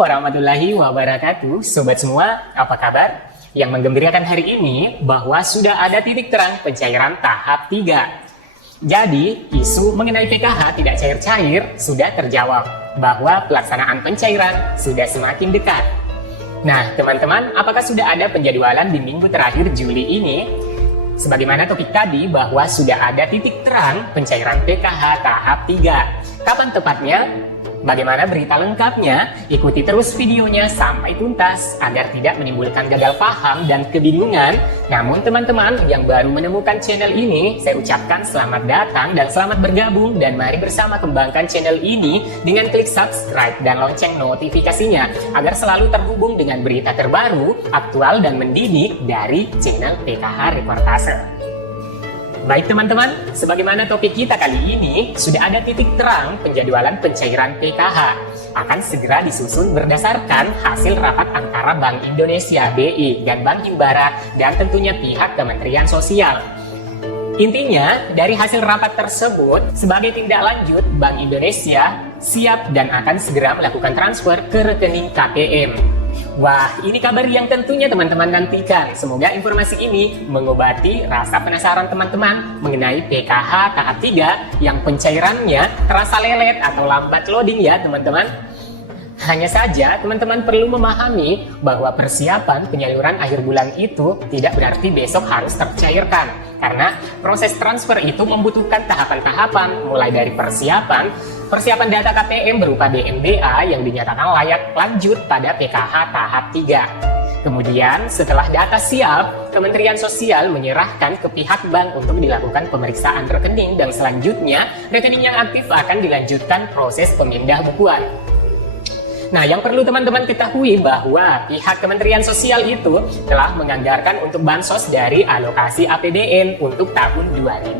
Warahmatullahi wabarakatuh. Sobat semua, apa kabar? Yang menggembirakan hari ini bahwa sudah ada titik terang pencairan tahap 3. Jadi, isu mengenai PKH tidak cair-cair sudah terjawab bahwa pelaksanaan pencairan sudah semakin dekat. Nah, teman-teman, apakah sudah ada penjadwalan di minggu terakhir Juli ini? Sebagaimana topik tadi bahwa sudah ada titik terang pencairan PKH tahap 3. Kapan tepatnya? Bagaimana berita lengkapnya? Ikuti terus videonya sampai tuntas agar tidak menimbulkan gagal paham dan kebingungan. Namun teman-teman yang baru menemukan channel ini, saya ucapkan selamat datang dan selamat bergabung, dan mari bersama kembangkan channel ini dengan klik subscribe dan lonceng notifikasinya agar selalu terhubung dengan berita terbaru, aktual dan mendidik dari channel PKH Reportase. Baik teman-teman, sebagaimana topik kita kali ini, sudah ada titik terang penjadwalan pencairan PKH. Akan segera disusun berdasarkan hasil rapat antara Bank Indonesia (BI) dan Bank Himbara dan tentunya pihak Kementerian Sosial. Intinya, dari hasil rapat tersebut, sebagai tindak lanjut, Bank Indonesia siap dan akan segera melakukan transfer ke rekening KPM. Wah, ini kabar yang tentunya teman-teman nantikan. Semoga informasi ini mengobati rasa penasaran teman-teman mengenai PKH tahap 3 yang pencairannya terasa lelet atau lambat loading ya teman-teman. Hanya saja teman-teman perlu memahami bahwa persiapan penyaluran akhir bulan itu tidak berarti besok harus tercairkan. Karena proses transfer itu membutuhkan tahapan-tahapan, mulai dari persiapan data KPM berupa DMBA yang dinyatakan layak lanjut pada PKH tahap 3. Kemudian setelah data siap, Kementerian Sosial menyerahkan ke pihak bank untuk dilakukan pemeriksaan rekening, dan selanjutnya rekening yang aktif akan dilanjutkan proses pemindah bukuan. Nah, yang perlu teman-teman ketahui bahwa pihak Kementerian Sosial itu telah menganggarkan untuk bansos dari alokasi APBN untuk tahun 2022.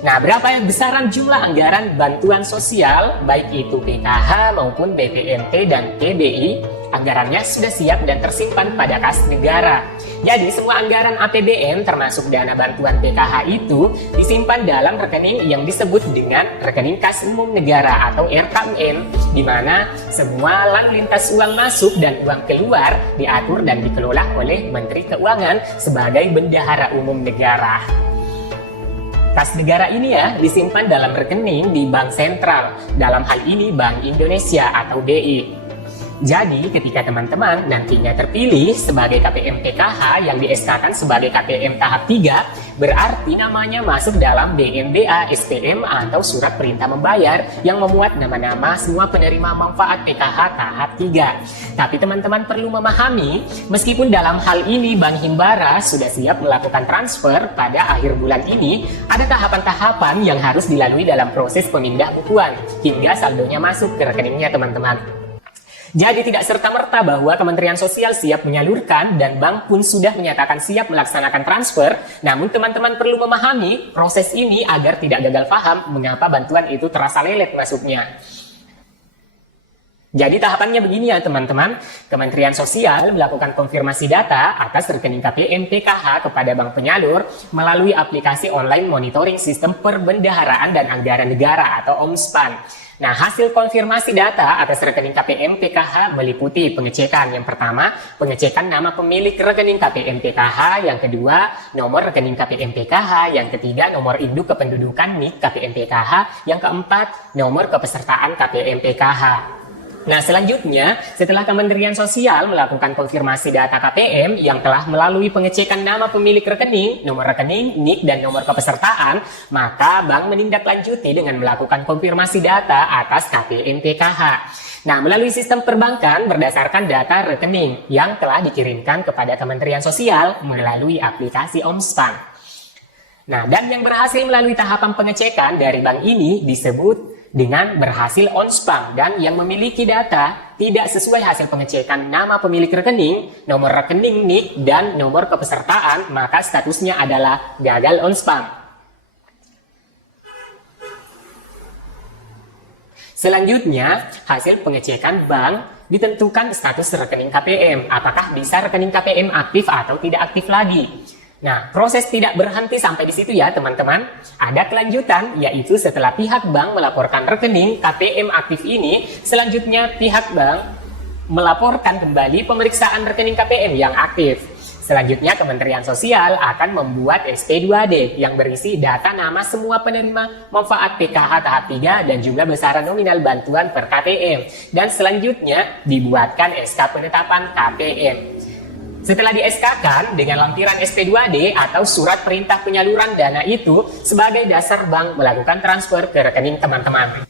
Nah, berapa besaran jumlah anggaran bantuan sosial, baik itu PKH maupun BPNT dan PBI, anggarannya sudah siap dan tersimpan pada kas negara. Jadi, semua anggaran APBN termasuk dana bantuan PKH itu disimpan dalam rekening yang disebut dengan Rekening Kas Umum Negara atau RKUN, di mana semua lalu lintas uang masuk dan uang keluar diatur dan dikelola oleh Menteri Keuangan sebagai bendahara umum negara. Kas negara ini ya disimpan dalam rekening di Bank Sentral, dalam hal ini Bank Indonesia atau BI. Jadi ketika teman-teman nantinya terpilih sebagai KPM PKH yang di-SK-kan sebagai KPM tahap 3, berarti namanya masuk dalam DMBA, SPM atau Surat Perintah Membayar yang memuat nama-nama semua penerima manfaat PKH tahap 3. Tapi teman-teman perlu memahami, meskipun dalam hal ini Bank Himbara sudah siap melakukan transfer pada akhir bulan ini, ada tahapan-tahapan yang harus dilalui dalam proses pemindah bukuan hingga saldonya masuk ke rekeningnya teman-teman. Jadi tidak serta-merta bahwa Kementerian Sosial siap menyalurkan dan bank pun sudah menyatakan siap melaksanakan transfer. Namun teman-teman perlu memahami proses ini agar tidak gagal paham mengapa bantuan itu terasa lelet masuknya. Jadi tahapannya begini ya teman-teman, Kementerian Sosial melakukan konfirmasi data atas rekening KPM PKH kepada bank penyalur melalui aplikasi online monitoring sistem perbendaharaan dan anggaran negara atau OMSPAN. Nah, hasil konfirmasi data atas rekening KPM PKH meliputi pengecekan. Yang pertama, pengecekan nama pemilik rekening KPM PKH. Yang kedua, nomor rekening KPM PKH. Yang ketiga, nomor induk kependudukan NIK KPM PKH. Yang keempat, nomor kepesertaan KPM PKH. Nah, selanjutnya, setelah Kementerian Sosial melakukan konfirmasi data KPM yang telah melalui pengecekan nama pemilik rekening, nomor rekening, NIK, dan nomor kepesertaan, maka bank menindaklanjuti dengan melakukan konfirmasi data atas KPM PKH. Nah, melalui sistem perbankan berdasarkan data rekening yang telah dikirimkan kepada Kementerian Sosial melalui aplikasi OMSPAN. Nah, dan yang berhasil melalui tahapan pengecekan dari bank ini disebut dengan berhasil on-spam, dan yang memiliki data tidak sesuai hasil pengecekan nama pemilik rekening, nomor rekening NIK, dan nomor kepesertaan, maka statusnya adalah gagal on-spam. Selanjutnya, hasil pengecekan bank ditentukan status rekening KPM, apakah bisa rekening KPM aktif atau tidak aktif lagi. Nah, proses tidak berhenti sampai di situ ya teman-teman. Ada kelanjutan, yaitu setelah pihak bank melaporkan rekening KPM aktif ini, selanjutnya pihak bank melaporkan kembali pemeriksaan rekening KPM yang aktif. Selanjutnya Kementerian Sosial akan membuat SP2D yang berisi data nama semua penerima manfaat PKH tahap 3 dan jumlah besaran nominal bantuan per KPM. Dan selanjutnya dibuatkan SK penetapan KPM. Setelah di SK-kan dengan lampiran SP2D atau surat perintah penyaluran dana itu sebagai dasar bank melakukan transfer ke rekening teman-teman.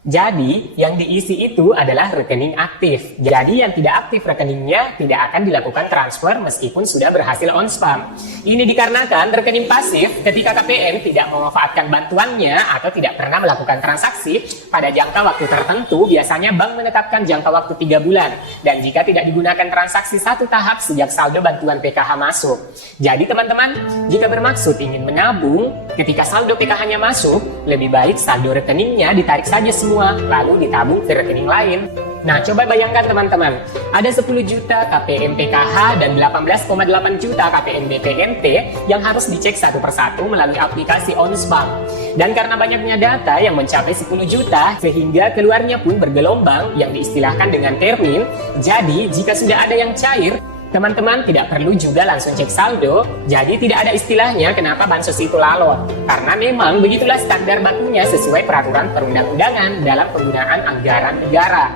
Jadi, yang diisi itu adalah rekening aktif. Jadi, yang tidak aktif rekeningnya tidak akan dilakukan transfer meskipun sudah berhasil on spam. Ini dikarenakan rekening pasif ketika KPM tidak memanfaatkan bantuannya atau tidak pernah melakukan transaksi pada jangka waktu tertentu, biasanya bank menetapkan jangka waktu 3 bulan. Dan jika tidak digunakan transaksi satu tahap sejak saldo bantuan PKH masuk. Jadi, teman-teman, jika bermaksud ingin menabung, ketika saldo PKH-nya masuk, lebih baik saldo rekeningnya ditarik saja semua, lalu ditabung ke rekening lain. Nah, coba bayangkan teman-teman, ada 10 juta KPM PKH dan 18,8 juta KPM BPNT yang harus dicek satu persatu melalui aplikasi OnSpam. Dan karena banyaknya data yang mencapai 10 juta, sehingga keluarnya pun bergelombang yang diistilahkan dengan termin. Jadi, jika sudah ada yang cair, teman-teman tidak perlu juga langsung cek saldo, jadi tidak ada istilahnya kenapa bansos itu lalot. Karena memang begitulah standar bakunya sesuai peraturan perundang-undangan dalam penggunaan anggaran negara.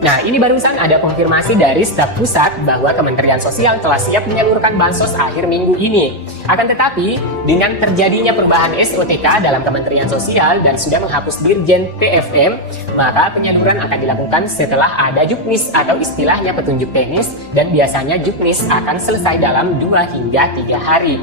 Nah, ini barusan ada konfirmasi dari staf pusat bahwa Kementerian Sosial telah siap menyalurkan bansos akhir minggu ini. Akan tetapi, dengan terjadinya perubahan SOTK dalam Kementerian Sosial dan sudah menghapus Dirjen TFM, maka penyaluran akan dilakukan setelah ada juknis atau istilahnya petunjuk teknis, dan biasanya juknis akan selesai dalam 2 hingga 3 hari.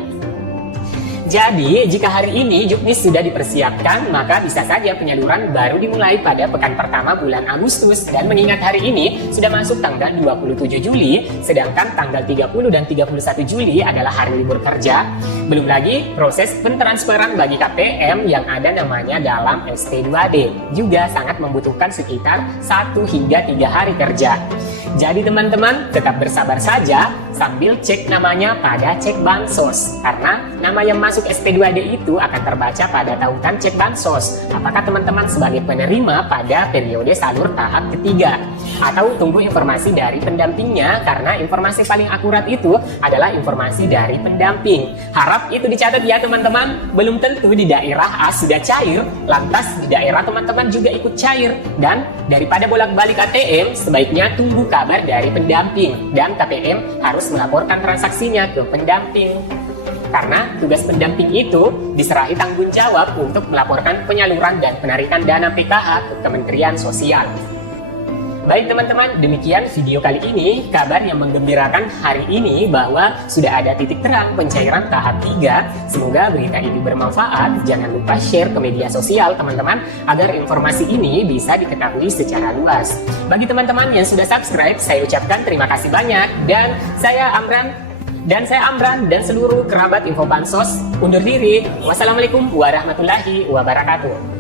Jadi, jika hari ini juknis sudah dipersiapkan, maka bisa saja penyaluran baru dimulai pada pekan pertama bulan Agustus. Dan mengingat hari ini sudah masuk tanggal 27 Juli, sedangkan tanggal 30 dan 31 Juli adalah hari libur kerja. Belum lagi proses pentransferan bagi KPM yang ada namanya dalam SP2D juga sangat membutuhkan sekitar 1 hingga 3 hari kerja. Jadi teman-teman tetap bersabar saja sambil cek namanya pada cek bansos, karena nama yang masuk SP2D itu akan terbaca pada tautan cek bansos. Apakah teman-teman sebagai penerima pada periode salur tahap ketiga, atau tunggu informasi dari pendampingnya, karena informasi paling akurat itu adalah informasi dari pendamping. Harap itu dicatat ya teman-teman. Belum tentu di daerah A sudah cair, lantas di daerah teman-teman juga ikut cair. Dan daripada bolak-balik ATM, sebaiknya tunggu kabar dari pendamping, dan KPM harus melaporkan transaksinya ke pendamping. Karena tugas pendamping itu diserahi tanggung jawab untuk melaporkan penyaluran dan penarikan dana PKH ke Kementerian Sosial. Baik teman-teman, demikian video kali ini, kabar yang menggembirakan hari ini bahwa sudah ada titik terang pencairan tahap 3. Semoga berita ini bermanfaat. Jangan lupa share ke media sosial teman-teman, agar informasi ini bisa diketahui secara luas. Bagi teman-teman yang sudah subscribe, saya ucapkan terima kasih banyak. Dan saya Amran dan seluruh kerabat Info Bansos undur diri. Wassalamualaikum warahmatullahi wabarakatuh.